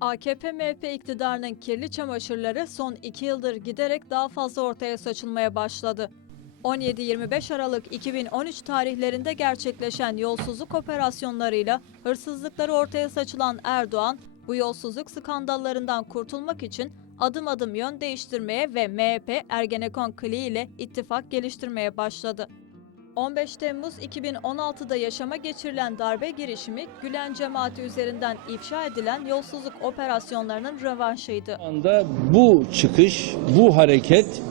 AKP-MHP iktidarının kirli çamaşırları son iki yıldır giderek daha fazla ortaya saçılmaya başladı. 17-25 Aralık 2013 tarihlerinde gerçekleşen yolsuzluk operasyonlarıyla hırsızlıkları ortaya saçılan Erdoğan, bu yolsuzluk skandallarından kurtulmak için adım adım yön değiştirmeye ve MHP Ergenekon kliği ile ittifak geliştirmeye başladı. 15 Temmuz 2016'da yaşama geçirilen darbe girişimi Gülen cemaati üzerinden ifşa edilen yolsuzluk operasyonlarının rövanşıydı. Anda bu çıkış, bu hareket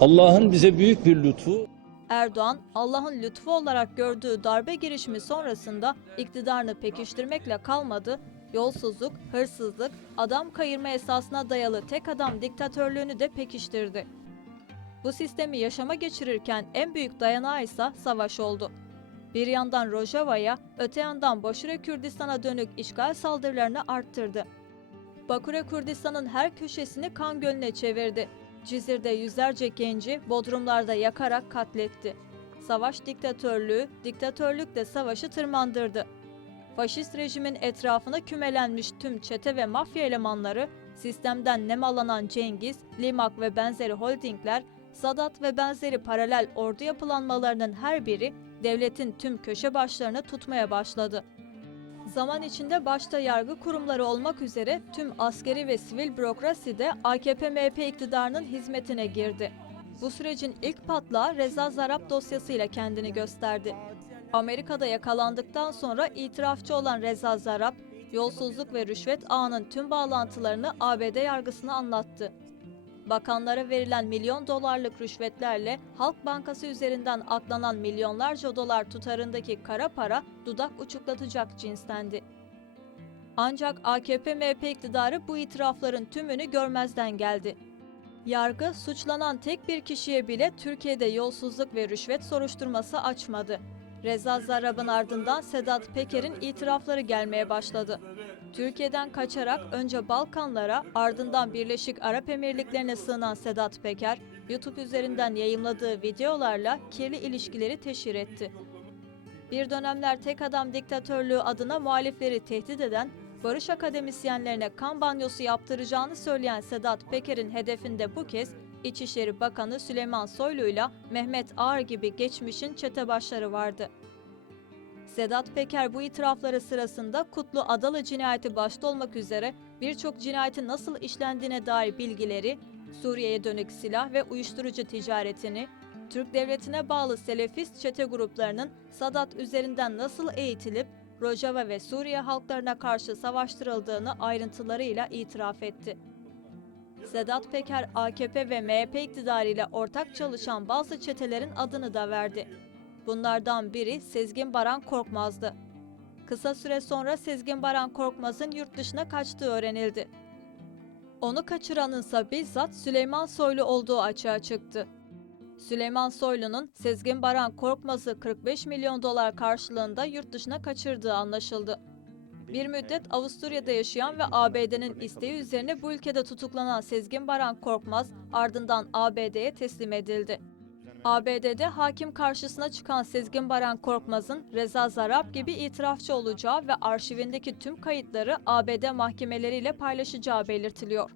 Allah'ın bize büyük bir lütfu. Erdoğan, Allah'ın lütfu olarak gördüğü darbe girişimi sonrasında iktidarını pekiştirmekle kalmadı, yolsuzluk, hırsızlık, adam kayırma esasına dayalı tek adam diktatörlüğünü de pekiştirdi. Bu sistemi yaşama geçirirken en büyük dayanağı ise savaş oldu. Bir yandan Rojava'ya, öte yandan Başure Kürdistan'a dönük işgal saldırılarını arttırdı. Bakure Kürdistan'ın her köşesini kan gölüne çevirdi. Cizir'de yüzlerce genci Bodrumlarda yakarak katletti. Savaş diktatörlüğü, diktatörlük de savaşı tırmandırdı. Faşist rejimin etrafına kümelenmiş tüm çete ve mafya elemanları, sistemden nemalanan Cengiz, Limak ve benzeri holdingler, Sadat ve benzeri paralel ordu yapılanmalarının her biri devletin tüm köşe başlarını tutmaya başladı. Zaman içinde başta yargı kurumları olmak üzere tüm askeri ve sivil bürokrasi de AKP-MHP iktidarının hizmetine girdi. Bu sürecin ilk patlağı Reza Zarrab dosyasıyla kendini gösterdi. Amerika'da yakalandıktan sonra itirafçı olan Reza Zarrab, yolsuzluk ve rüşvet ağının tüm bağlantılarını ABD yargısına anlattı. Bakanlara verilen milyon dolarlık rüşvetlerle Halk Bankası üzerinden aklanan milyonlarca dolar tutarındaki kara para dudak uçuklatacak cinstendi. Ancak AKP-MHP iktidarı bu itirafların tümünü görmezden geldi. Yargı suçlanan tek bir kişiye bile Türkiye'de yolsuzluk ve rüşvet soruşturması açmadı. Reza Zarrab'ın ardından Sedat Peker'in itirafları gelmeye başladı. Türkiye'den kaçarak önce Balkanlara ardından Birleşik Arap Emirlikleri'ne sığınan Sedat Peker, YouTube üzerinden yayımladığı videolarla kirli ilişkileri teşhir etti. Bir dönemler tek adam diktatörlüğü adına muhalifleri tehdit eden, barış akademisyenlerine kan banyosu yaptıracağını söyleyen Sedat Peker'in hedefinde bu kez İçişleri Bakanı Süleyman Soylu ile Mehmet Ağar gibi geçmişin çete başları vardı. Sedat Peker bu itirafları sırasında Kutlu Adalı cinayeti başta olmak üzere birçok cinayetin nasıl işlendiğine dair bilgileri, Suriye'ye dönük silah ve uyuşturucu ticaretini, Türk devletine bağlı Selefist çete gruplarının Sadat üzerinden nasıl eğitilip Rojava ve Suriye halklarına karşı savaştırıldığını ayrıntılarıyla itiraf etti. Sedat Peker AKP ve MHP iktidarıyla ortak çalışan bazı çetelerin adını da verdi. Bunlardan biri Sezgin Baran Korkmaz'dı. Kısa süre sonra Sezgin Baran Korkmaz'ın yurt dışına kaçtığı öğrenildi. Onu kaçıranınsa bizzat Süleyman Soylu olduğu açığa çıktı. Süleyman Soylu'nun Sezgin Baran Korkmaz'ı 45 milyon dolar karşılığında yurt dışına kaçırdığı anlaşıldı. Bir müddet Avusturya'da yaşayan ve ABD'nin isteği üzerine bu ülkede tutuklanan Sezgin Baran Korkmaz ardından ABD'ye teslim edildi. ABD'de hakim karşısına çıkan Sezgin Baran Korkmaz'ın Reza Zarrab gibi itirafçı olacağı ve arşivindeki tüm kayıtları ABD mahkemeleriyle paylaşacağı belirtiliyor.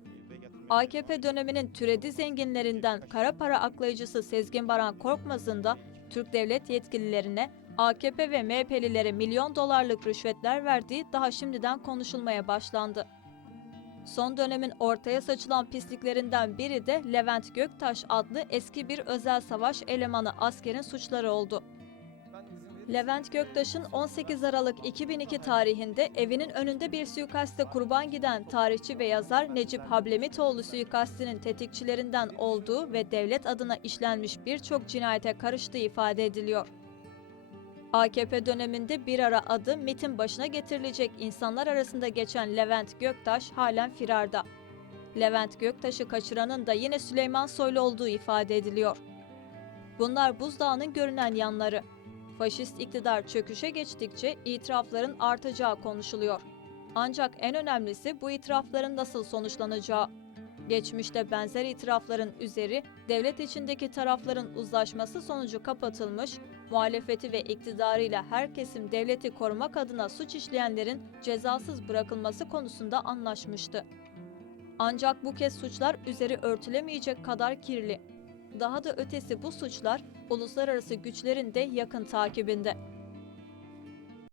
AKP döneminin türedi zenginlerinden kara para aklayıcısı Sezgin Baran Korkmaz'ın da Türk devlet yetkililerine AKP ve MHP'lilere milyon dolarlık rüşvetler verdiği daha şimdiden konuşulmaya başlandı. Son dönemin ortaya saçılan pisliklerinden biri de Levent Göktaş adlı eski bir özel savaş elemanı askerin suçları oldu. Levent Göktaş'ın 18 Aralık 2002 tarihinde evinin önünde bir suikaste kurban giden tarihçi ve yazar Necip Hablemitoğlu suikastinin tetikçilerinden olduğu ve devlet adına işlenmiş birçok cinayete karıştığı ifade ediliyor. AKP döneminde bir ara adı MIT'in başına getirilecek insanlar arasında geçen Levent Göktaş halen firarda. Levent Göktaş'ı kaçıranın da yine Süleyman Soylu olduğu ifade ediliyor. Bunlar buzdağının görünen yanları. Faşist iktidar çöküşe geçtikçe itirafların artacağı konuşuluyor. Ancak en önemlisi bu itirafların nasıl sonuçlanacağı. Geçmişte benzer itirafların üzeri devlet içindeki tarafların uzlaşması sonucu kapatılmış, muhalefeti ve iktidarıyla her kesim devleti korumak adına suç işleyenlerin cezasız bırakılması konusunda anlaşmıştı. Ancak bu kez suçlar üzeri örtülemeyecek kadar kirli. Daha da ötesi bu suçlar uluslararası güçlerin de yakın takibinde.